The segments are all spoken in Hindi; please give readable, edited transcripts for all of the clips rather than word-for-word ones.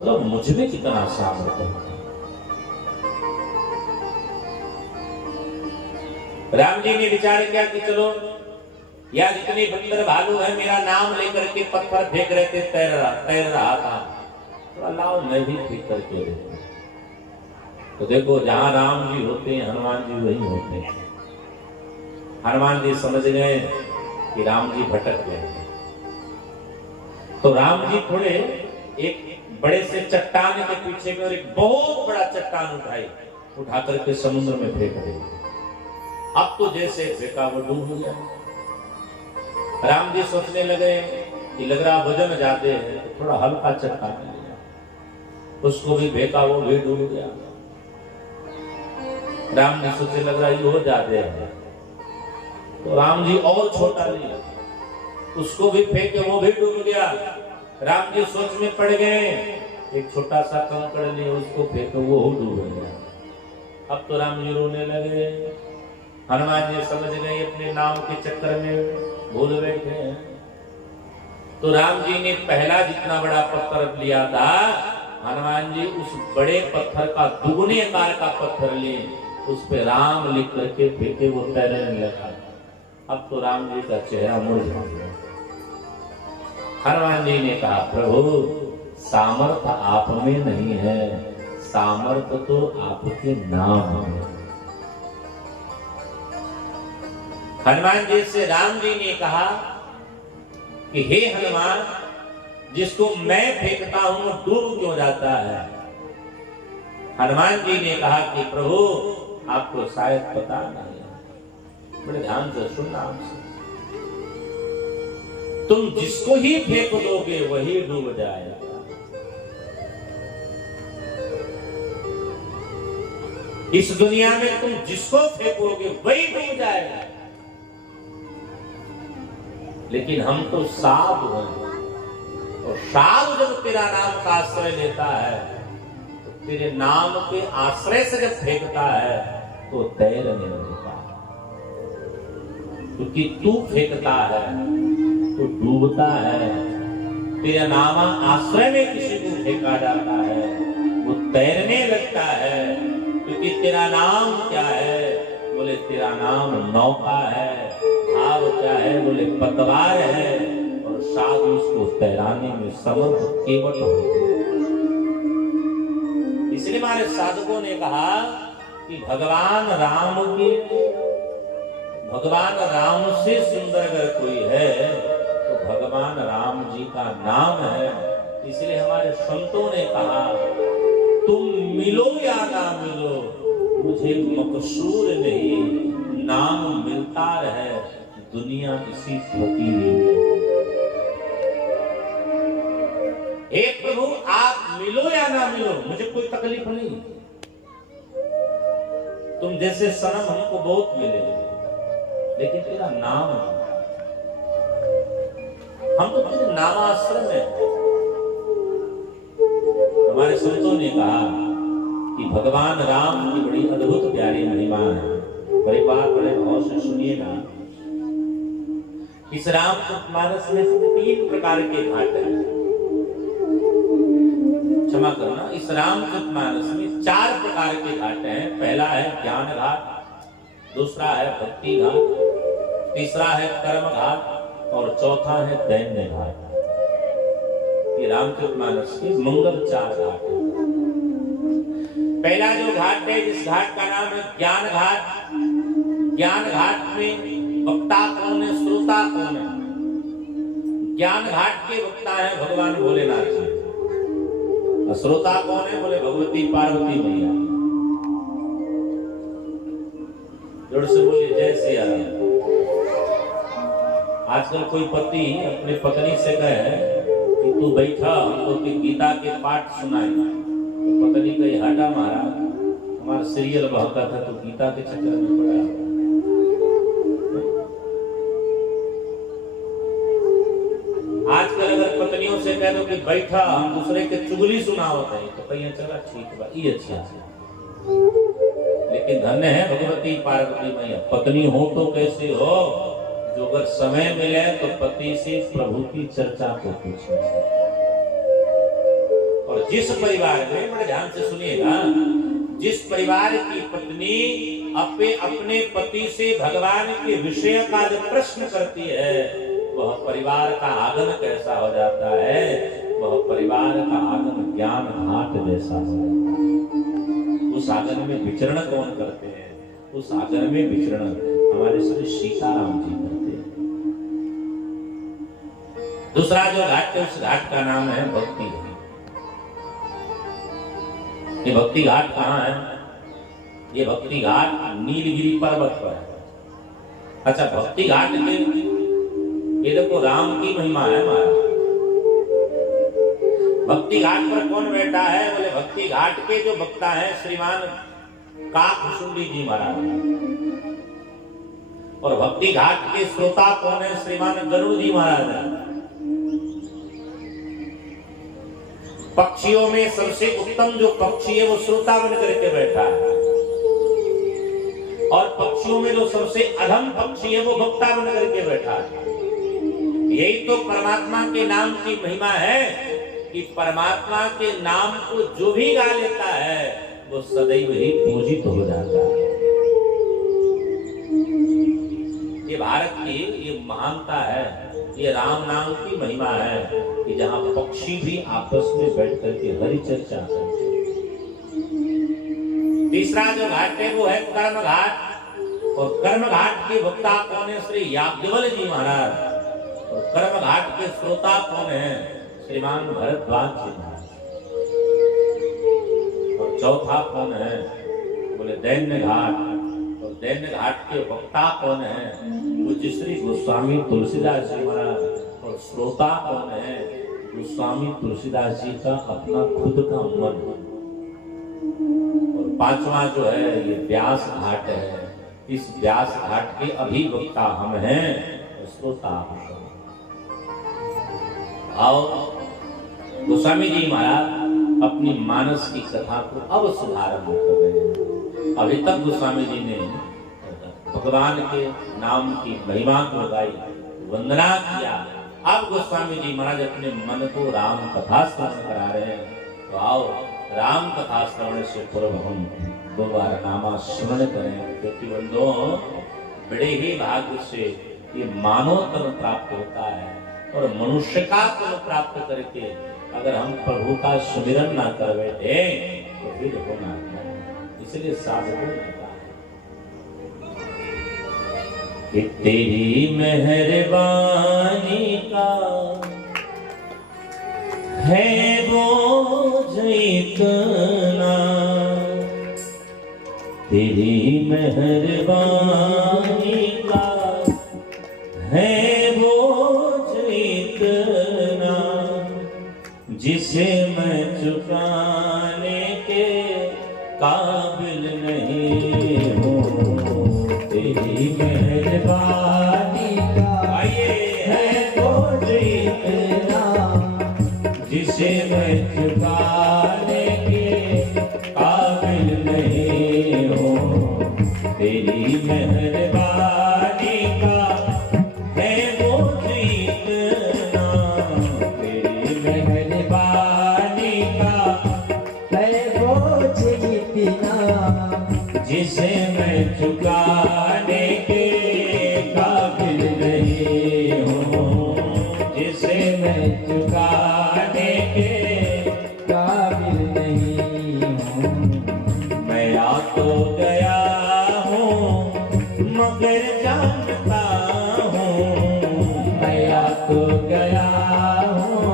तो मुझ में कितना सामर्थ्य है। राम जी ने विचार किया कि चलो या जितने बंदर भालू है मेरा नाम लेकर के पत्थर फेंक रहे थे, तैर रहा था, तो लाओ मैं भी फेंक करके देखूं। तो देखो जहां राम जी होते हैं हनुमान जी वही होते हैं। हनुमान जी समझ गए कि राम जी भटक गए, तो राम जी थोड़े एक बड़े से चट्टान के पीछे में और एक बहुत बड़ा चट्टान उठा करके समुद्र में फेंक दिया। अब तो जैसे फेंका वो डूब गया। राम जी सोचने लगे कि लग रहा वजन ज्यादा है, तो थोड़ा हल्का चट्टान लिया, उसको भी फेंका, वो भी डूब गया। राम जी सोचने लग रहा ये हो ज्यादा है, तो राम जी और छोटा लिया, उसको भी फेंके, वो भी डूब गया। राम जी सोच में पड़ गए, एक छोटा सा कंकड़ लिया, उसको फेंके, वो डूब गया। अब तो राम जी रोने लगे। हनुमान जी समझ गए अपने नाम के चक्कर में भूल बैठे हैं। तो राम जी ने पहला जितना बड़ा पत्थर लिया था, हनुमान जी उस बड़े पत्थर का दुगने आकार का पत्थर लिए, उस पे राम लिख करके फेंके, वो तैरने लगा। अब तो राम जी का चेहरा मुरझा गया। हनुमान जी ने कहा, प्रभु सामर्थ्य आप में नहीं है, सामर्थ्य तो आपके नाम में। हनुमान जी से राम जी ने कहा कि हे हनुमान, जिसको मैं फेंकता हूं वो डूब क्यों जाता है? हनुमान जी ने कहा कि प्रभु आपको शायद पता नहीं है, बड़े ध्यान से सुनना हमसे, तुम जिसको ही फेंक दोगे वही डूब जाएगा। इस दुनिया में तुम जिसको फेंकोगे वही डूब जाएगा, लेकिन हम तो साधु हैं, और साधु जब तेरा नाम का आश्रय लेता है, तो तेरे नाम के आश्रय से जब फेंकता है तो तैरने लगता है, क्योंकि तू फेंकता है तो डूबता है। तेरा नाम आश्रय में किसी को फेंका जाता है वो तैरने लगता है, क्योंकि तेरा नाम क्या है? बोले तेरा नाम नौका है। भाव क्या है? बोले पतवार है। और साधु उसको तैराने में समर्थ केवल होते। इसलिए हमारे साधकों ने कहा कि भगवान राम से सुंदर अगर कोई है तो भगवान राम जी का नाम है। इसलिए हमारे संतों ने कहा, तुम मिलो या ना मिलो मुझे मकसूर नहीं, नाम मिलता रहे दुनिया इसी फकीरी में। हे प्रभु आप मिलो या ना मिलो मुझे कोई तकलीफ नहीं, तुम जैसे सनम हमको बहुत मिले, लेकिन तेरा नाम, हम तो तेरे नामाश्रय में। हमारे संतों ने कहा कि भगवान राम की बड़ी अद्भुत प्यारी महिमा है। बड़ी बात बड़े भाव से सुनिए ना। इस रामचरितमानस में 3 प्रकार के घाट हैं। क्षमा करना, इस रामचरितमानस में 4 प्रकार के घाट हैं। पहला है ज्ञान घाट, दूसरा है भक्ति घाट, तीसरा है कर्म घाट, और चौथा है दैन्य घाट। ये रामचरितमानस के मंगल 4 घाट हैं। पहला जो घाट है, जिस घाट का नाम है ज्ञान घाट, ज्ञान घाट में वक्ता कौन है, श्रोता कौन है? ज्ञान घाट के वक्ता है भगवान भोलेनाथ जी, श्रोता कौन है? बोले भगवती पार्वती मैया। जोर से बोलिए जय सिया राम। आजकल कोई पति अपने पत्नी से कहे कि तू बैठा हमको गीता के पाठ सुनाए, तो पत्नी कही हटा महाराज, हमारा सीरियल बहका था तो गीता के चक्कर में पड़ा। आजकल अगर पत्नियों से कह दो कि बैठा हम दूसरे के चुगली सुनावत है, तो कहीं चला ठीक बा, ये अच्छा है। लेकिन धन्य है भगवती पार्वती मैया, पत्नी हो तो कैसे हो, जो अगर समय मिले तो पति से प्रभु की चर्चा को पूछे। और जिस परिवार में, बड़े ध्यान से सुनिएगा, जिस परिवार की पत्नी अपने पति से भगवान के विषय का जब प्रश्न करती है, वह परिवार का आंगन कैसा हो जाता है, वह परिवार का आंगन ज्ञान घाट जैसा हो जाता है। उस आंगन में विचरण कौन करते हैं? उस आंगन में विचरण हमारे श्री सीताराम जी करते हैं। दूसरा जो घाट है, उस घाट का नाम है भक्ति घाट। ये भक्ति घाट कहाँ है? ये भक्ति घाट नीलगिरी पर्वत पर है। अच्छा, भक्ति घाट के ये देखो राम की महिमा है हमारा। भक्ति घाट पर कौन बैठा है? बोले भक्ति घाट के जो वक्ता है श्रीमान काकभुसुंडी जी महाराज, और भक्ति घाट के श्रोता कौन है? श्रीमान गरुड़ जी महाराज है। पक्षियों में सबसे उत्तम जो पक्षी है वो श्रोता बन करके बैठा है, और पक्षियों में जो सबसे अधम पक्षी है वो वक्ता बन करके बैठा है। यही तो परमात्मा के नाम की महिमा है कि परमात्मा के नाम को जो भी गा लेता है वो सदैव ही पूजित हो जाता है। ये भारत की ये महानता है, ये राम नाम की महिमा है कि जहां पक्षी भी आपस में बैठ करके हरि चर्चा करते हैं। तीसरा जो घाट है वो है कर्म घाट, और कर्म घाट के वक्ता कौन है? श्री याज्ञवल्क्य जी महाराज। और कर्म घाट के श्रोता कौन है? श्रीमान भरद्वाज जी महाराज। और चौथा कौन है? बोले दैन्य घाट, और दैन्य घाट के वक्ता कौन है? पूज्य श्री गोस्वामी तुलसीदास जी महाराज। और श्रोता कौन है? गोस्वामी तुलसीदास जी का अपना खुद का मन। और पांचवा जो है ये व्यास घाट है। इस व्यास घाट के अभिवक्ता हम हैं, श्रोता हम। आओ गोस्वामी जी महाराज अपनी मानस की कथा को अब शुभारंभ कर रहे हैं। अभी तक गोस्वामी जी ने भगवान के नाम की महिमा को गाई, वंदना किया। अब गोस्वामी जी महाराज अपने मन को राम कथा श्रवण करा रहे हैं। तो आओ राम कथा श्रवण से पूर्व हम दो बार नामा स्मरण करें, क्योंकि बंधुओं बड़े ही भाग्य से ये मानव तन प्राप्त होता है, और मनुष्य का तन प्राप्त करके अगर हम प्रभु का सुमिरन ना कर बैठे तो फिर होना है। इसलिए साधकों ने कहा कि तेरी मेहरबानी का है बोझ इतना, तेरी मेहरबानी का है बोझ इतना, जिसे मैं चुकाने के काबिल नहीं हूँ। तेरी मेहरबानी का है बोझ इतना, जिसे मैं चुकाने के काबिल नहीं हूँ। तेरी मेहरबानी का है बोझ इतना, तेरी मेहरबानी का है बोझ इतना, जिसे मैं चुकाने के काबिल नहीं हूँ। जिसे मैं चुकाने के काबिल नहीं हूँ। मैं आ तो गया हूँ मगर जानता हूँ, मैं आ तो गया हूँ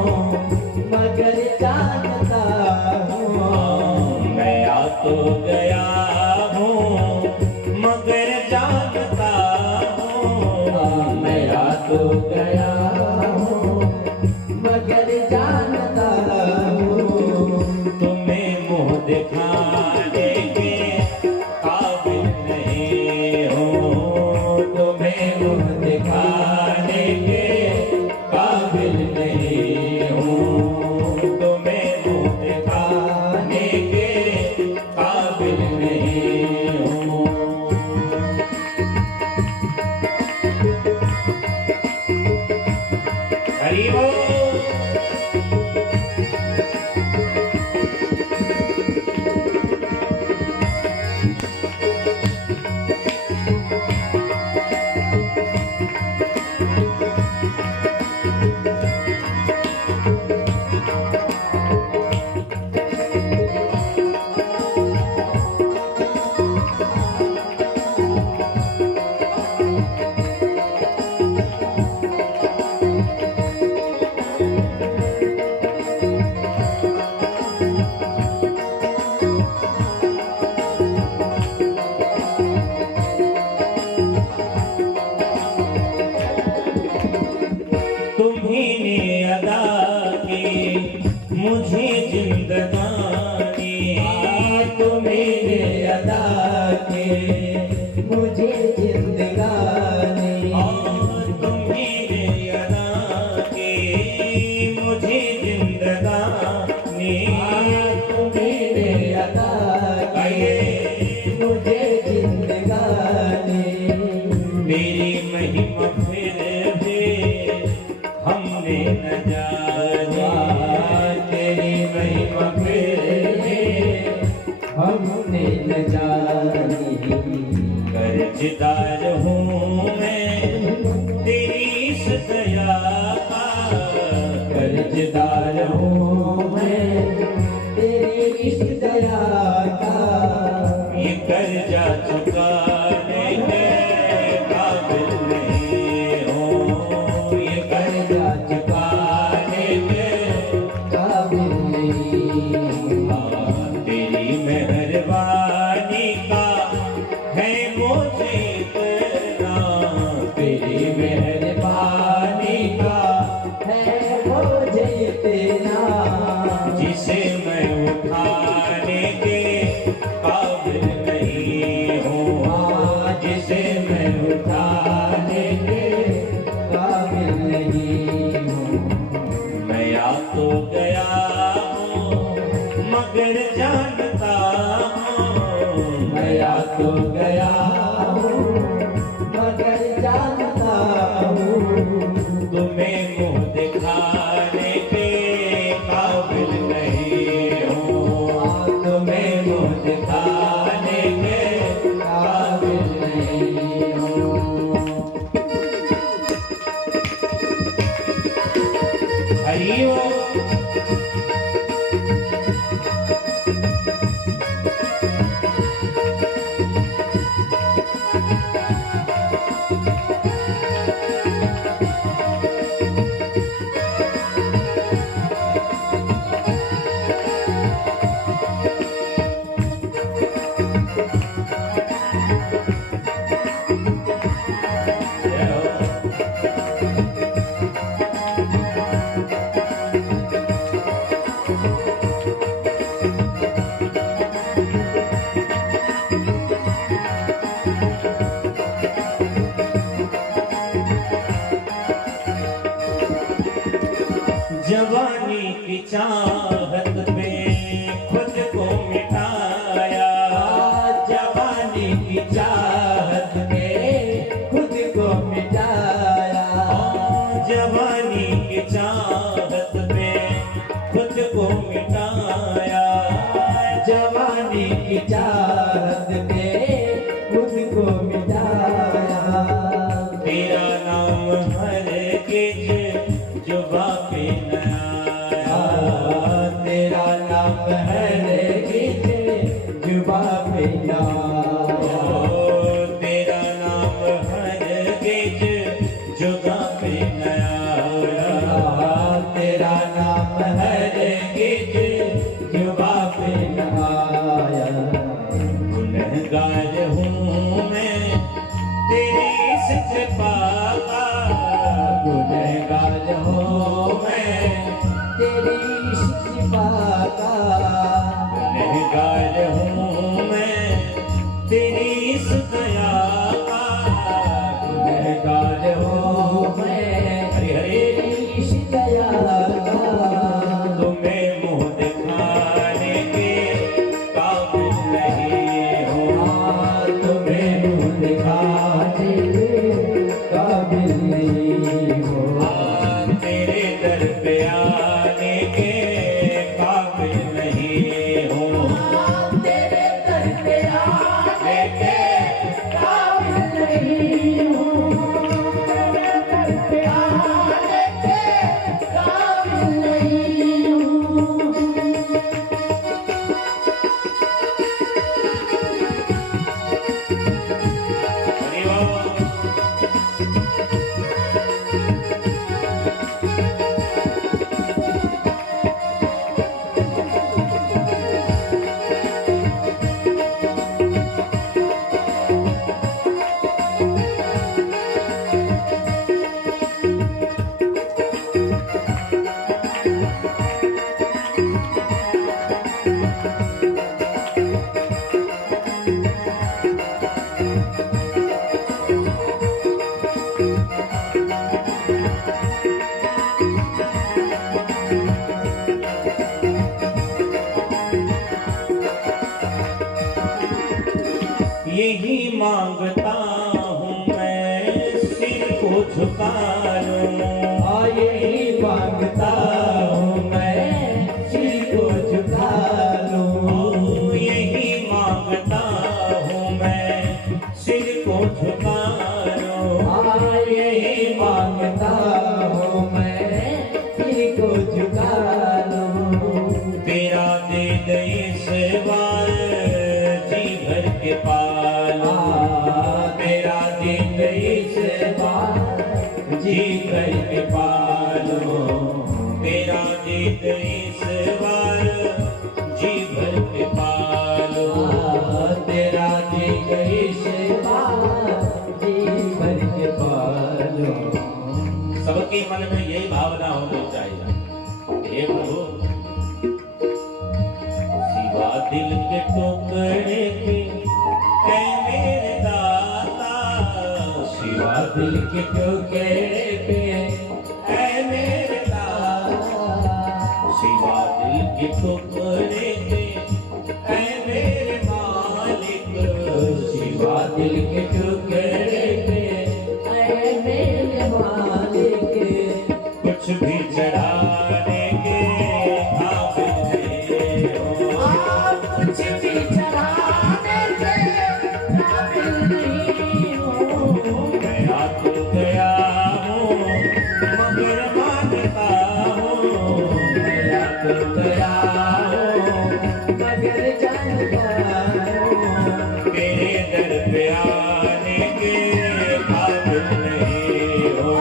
मगर जानता हूँ, मैं आ तो गया हूँ मगर जानता हूँ, मैं आ तो गया हूँ मगर जानता हूँ। तुम्हें मुँह दिखाने के काबिल नहीं हूँ, तुम्हें मुँह दिखाने के काबिल नहीं हूँ, तुम्हें मुँह दिखाने के काबिल नहीं हूँ। हरि बोल। मफिरे हमने न जानी। कर्जदार हूँ मैं तेरी इस दया का, कर्जदार हूँ मैं तेरी इस दया का। ये कर्जा चुकाने के काबिल नहीं हूँ, ये कर्जा चुकाने के काबिल नहीं हूँ। तेरी मेहरबानी का है मुझे इतना, तेरी मेहरबानी का है मुझे इतना। जिसे मैं उठाने के काबिल नहीं हूँ, जिसे मैं उठाने के काबिल नहीं हूँ। मैं आ तो गया हूँ मगर जानता हूँ, मैं आ तो गया हूँ मगर जानता हूँ। तुम्हें मुँह दिखाने के काबिल नहीं हूँ, तुम्हें मुँह दिखाने के काबिल नहीं हूँ। हरि ओम। जवानी की चाहत में खुद को मिटाया, जवानी की चाहत में खुद को मिटाया। जवानी की चाहत में खुद को मिटाया, जवानी की चाहत में खुद को मिटाया। तेरा नाम हर किज जुबा पे न आया, तेरा नाम है किस जुबा पे ना आया। तेरा नाम हर किज जुबा पे न आया, तेरा नाम है किस जुबा पे ना आया। गुनहगार हूँ मैं तेरी इस कृपा का, गुनहगार हूँ मैं तेरी शिफा का। गुनहगार हूँ मैं तेरी इस दया का, गुनहगार हूँ मैं हरि हरि। तेरी इस दया का। तुम्हें मुँह दिखाने के काबिल नहीं हूँ, तुम्हें मुँह दिखाने के काबिल नहीं हो। तेरे दर पे आने के काबिल नहीं हूँ, तेरे दर पे आने के काबिल नहीं हूँ। तेरे दर पे आने के काबिल नहीं हूँ। हरि ओम। यही मांगता हूँ मैं सिर को झुका लूं, यही मांगता हूँ मैं सिर को दे गई सेवार जी भर के पालो मेरा दे गई सेवार जी भर के पालो मेरा दे गई सेवार जी भर के पालो तेरा दे गई सेवार जी भर के पालो। सबके मन में यही भावना होनी चाहिए, हे प्रभु सिवा दिल के टुकड़े के ऐ मेरे दाता, सिवा दिल के टुकड़े के ऐ मेरे दाता, सिवा दिल के टुकड़े के ऐ मेरे मालिक, सिवा दिल के टुकड़े के ऐ मेरे मालिक। कुछ भी चढ़ाने के काबिल नहीं हो, कुछ भी चढ़ाने के काबिल नहीं हो। मैं आ तो गया हूँ मगर मानता हूँ, मैं आ तो गया हूँ मगर जानता हूँ। तेरे दर पे आने के काबिल नहीं हो,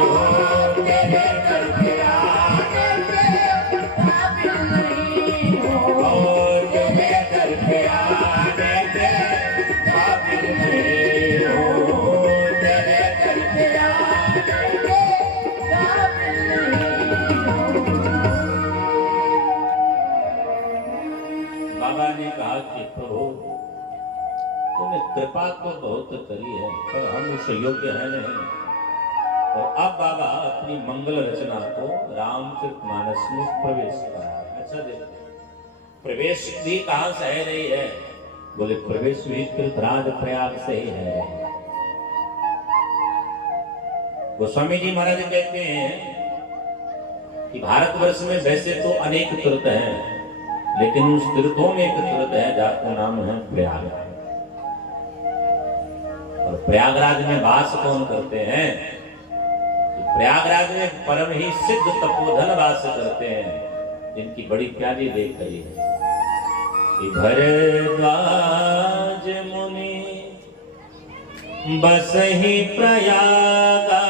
तेरे दर पे आने के काबिल नहीं हो। और तेरे दर पे आने के काबिल नहीं हो, तेरे दर पे बाबा ने कहा कि प्रभु तूने कृपा तो बहुत करी है पर हम उस योग्य है नहीं। और अब बाबा अपनी मंगल रचना को रामचरितमानस में प्रवेश कर रहा है। अच्छा देखो प्रवेश भी कहां से है रही है, बोले प्रवेश भी कृतराज प्रयाग से ही है। गोस्वामी जी महाराज कहते हैं कि भारतवर्ष में वैसे तो अनेक तीर्थ हैं, लेकिन उस तीर्थों में एक तीर्थ है जिसका नाम है प्रयाग। और प्रयागराज में वास कौन करते हैं? प्रयागराज में परम ही सिद्ध तपोधन वास करते हैं, जिनकी बड़ी प्यारी देख रही है कि भरद्वाज मुनि बस ही प्रयागा,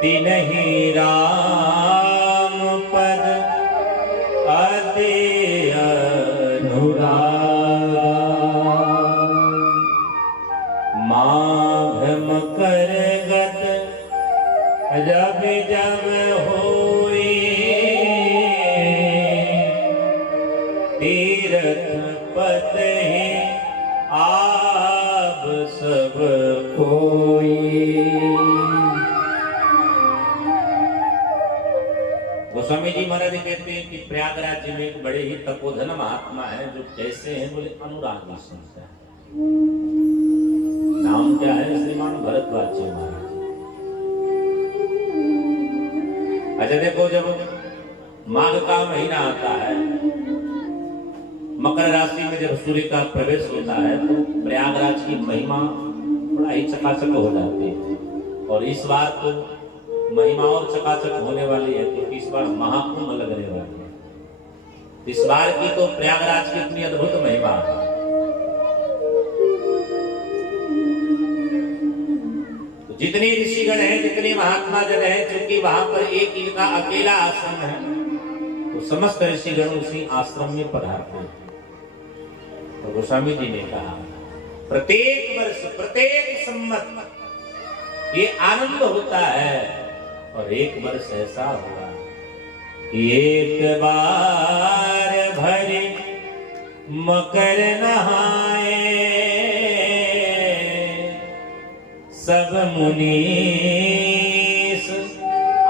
तिन्हि राम पद अति अनुरागा। माघ मकर गत जब जब होई, तीर्थ पत ही आप सब कोई। गोस्वामी जी महाराज कहते हैं कि प्रयागराज में एक बड़े ही तपोधन महात्मा है जो कैसे हैं, बोले अनुरागी संस्था। नाम क्या है? श्रीमान भरद्वाज जी महाराज। अच्छा देखो जब माघ का महीना आता है, मकर राशि में जब सूर्य का प्रवेश होता है तो प्रयागराज की महिमा थोड़ा ही चकाचक हो जाती है। और इस बार तो महिमा और चकाचक होने वाली है क्योंकि इस बार महाकुंभ लगने वाली है। इस बार की तो प्रयागराज की इतनी अद्भुत महिमा है। तो जितने ऋषिगण हैं, जितने महात्मा जन हैं, क्योंकि वहां पर एक इनका अकेला आश्रम है, तो समस्त ऋषिगण उसी आश्रम में पधारते हैं। तो गोस्वामी जी ने कहा प्रत्येक वर्ष प्रत्येक संवत ये आनंद होता है, और एक वर्ष ऐसा हुआ कि एक बार भरे मकर नहाए, सब मुनीस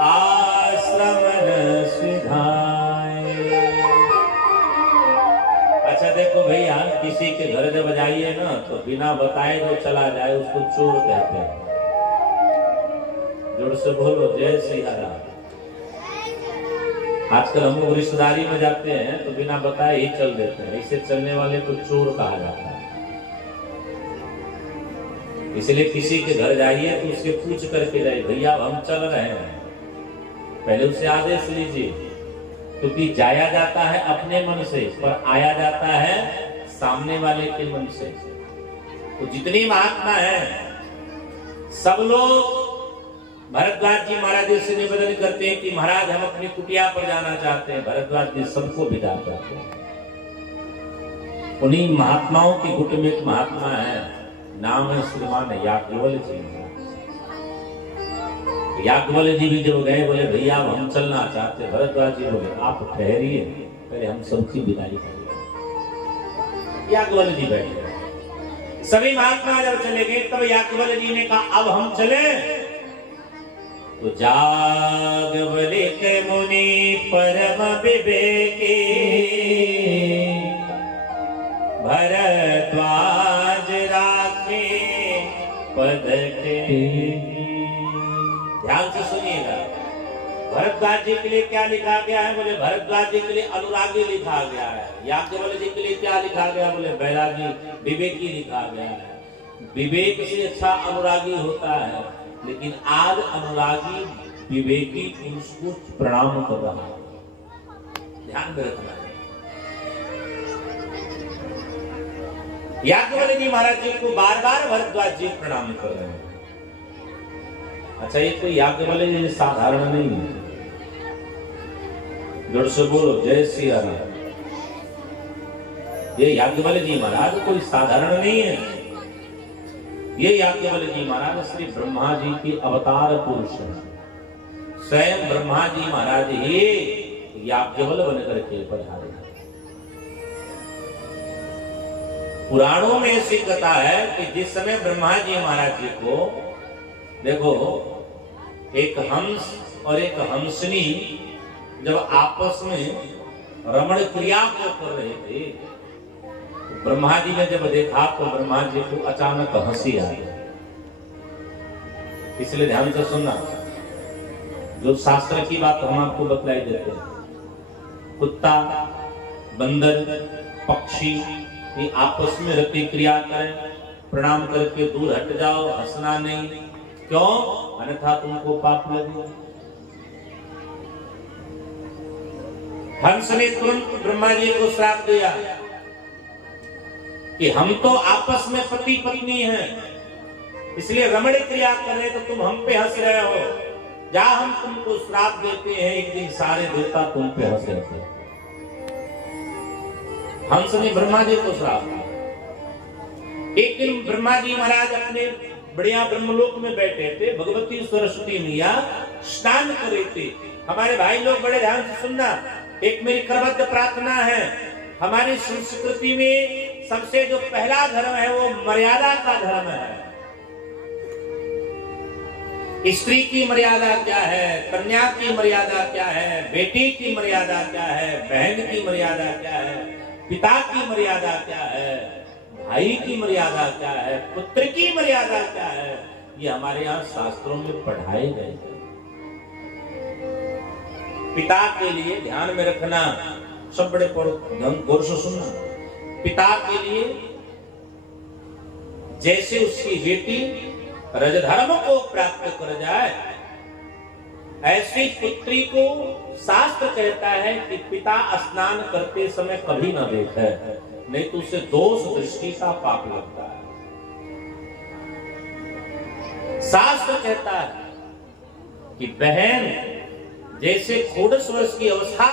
आश्रम न सुधाए। अच्छा देखो भैया, किसी के घर जब जाइए ना तो बिना बताए जो चला जाए उसको चोर कहते हैं। जोर से बोलो जय श्री राम। आजकल हम लोग रिश्तेदारी में जाते हैं तो बिना बताए ही चल देते हैं, इसे चलने वाले को चोर कहा जाता है। इसलिए किसी के घर जाइए तो उसके पूछ करके जाइए, भैया हम चल रहे हैं, पहले उससे आदेश लीजिए, क्योंकि जाया जाता है अपने मन से, पर आया जाता है सामने वाले के मन से। तो जितनी महात्मा है सब लोग भरद्वाज जी महाराज से निवेदन करते हैं कि महाराज हम अपनी कुटिया पर जाना चाहते हैं। भरद्वाज जी सबको विदा करते हैं। उन्हीं महात्माओं की गुट में एक महात्मा है, नाम है श्रीमान याज्ञवल्क्य जी। याज्ञवल्क्य जी भी जब गए बोले भैया हम चलना चाहते हैं। भरद्वाज जी बोले आप ठहरिए, पहले हम सबकी विदाई करेंगे। याज्ञवल्क्य जी बैठे, सभी महात्मा जब चले गए तब याज्ञवल्क्य जी ने कहा अब हम चले। तो याज्ञवल्क्य मुनि परम विवेकी, भरद्वाज राखे पद टेकी। ध्यान से सुनिएगा, भरद्वाज जी के लिए क्या लिखा गया है? बोले भरद्वाज जी के लिए अनुरागी लिखा गया है। याज्ञवल्क्य जी के लिए क्या लिखा गया? बोले बैरागी विवेकी लिखा गया है। विवेक से अच्छा अनुरागी होता है, लेकिन आज अनुरागी विवेकी पुरुष को प्रणाम कर रहा है। ध्यान में रखना है। याज्ञवल्क्य जी महाराज जी को बार बार भरद्वाज जी प्रणाम कर रहे हैं। अच्छा, ये कोई याज्ञवल्क्य जी साधारण नहीं है। जोर से बोलो जय श्री राम। ये याज्ञवल्क्य जी महाराज कोई साधारण नहीं है। ये याज्ञवल्क्य जी महाराज श्री ब्रह्मा जी के अवतार पुरुष हैं। स्वयं ब्रह्मा जी महाराज ही याज्ञवल्क्य बनकर के पधारे। पुराणों में ऐसी कथा है कि जिस समय ब्रह्मा जी महाराज जी को देखो, एक हंस और एक हंसनी जब आपस में रमण क्रिया को कर रहे थे, तो ब्रह्मा जी ने जब देखा तो ब्रह्मा जी को अचानक हंसी आ गई। इसलिए ध्यान से सुनना, जो शास्त्र की बात हम आपको बतलाई देते हैं। कुत्ता, बंदर, पक्षी ये आपस में रति क्रिया करें, प्रणाम करके दूर हट जाओ, हंसना नहीं। क्यों? अन्यथा तुमको पाप लगेगा। हंस ने तुरंत ब्रह्मा जी को श्राप दिया कि हम तो आपस में पति पत्नी हैं, इसलिए रमण क्रिया कर रहे तो तुम हम पे हंस रहे हो। जा, हम तुमको श्राप देते हैं, एक दिन सारे देवता तुम पे हंस रहे थे। हंस ने ब्रह्मा जी को श्राप दिया। एक दिन ब्रह्मा जी महाराज अपने बढ़िया ब्रह्मलोक में बैठे थे, भगवती सरस्वती मैया स्नान कर रही थी। हमारे भाई लोग बड़े ध्यान से सुनना, एक मेरी करबद्ध प्रार्थना है। हमारी संस्कृति में सबसे जो पहला धर्म है वो मर्यादा का धर्म है। स्त्री की मर्यादा क्या है, कन्या की मर्यादा क्या है, बेटी की मर्यादा क्या है, बहन की मर्यादा क्या है, पिता की मर्यादा क्या है, भाई की मर्यादा क्या है, पुत्र की मर्यादा क्या है, ये हमारे यहाँ शास्त्रों में पढ़ाए गए। पिता के लिए ध्यान में रखना, सब बड़े गौर से सुनना। पिता के लिए जैसे उसकी बेटी रजधर्म को प्राप्त कर जाए, ऐसी पुत्री को शास्त्र कहता है कि पिता स्नान करते समय कभी न देखे, नहीं तो उसे दोष दृष्टि का पाप लगता है। शास्त्र कहता है कि बहन जैसे 14 वर्ष की अवस्था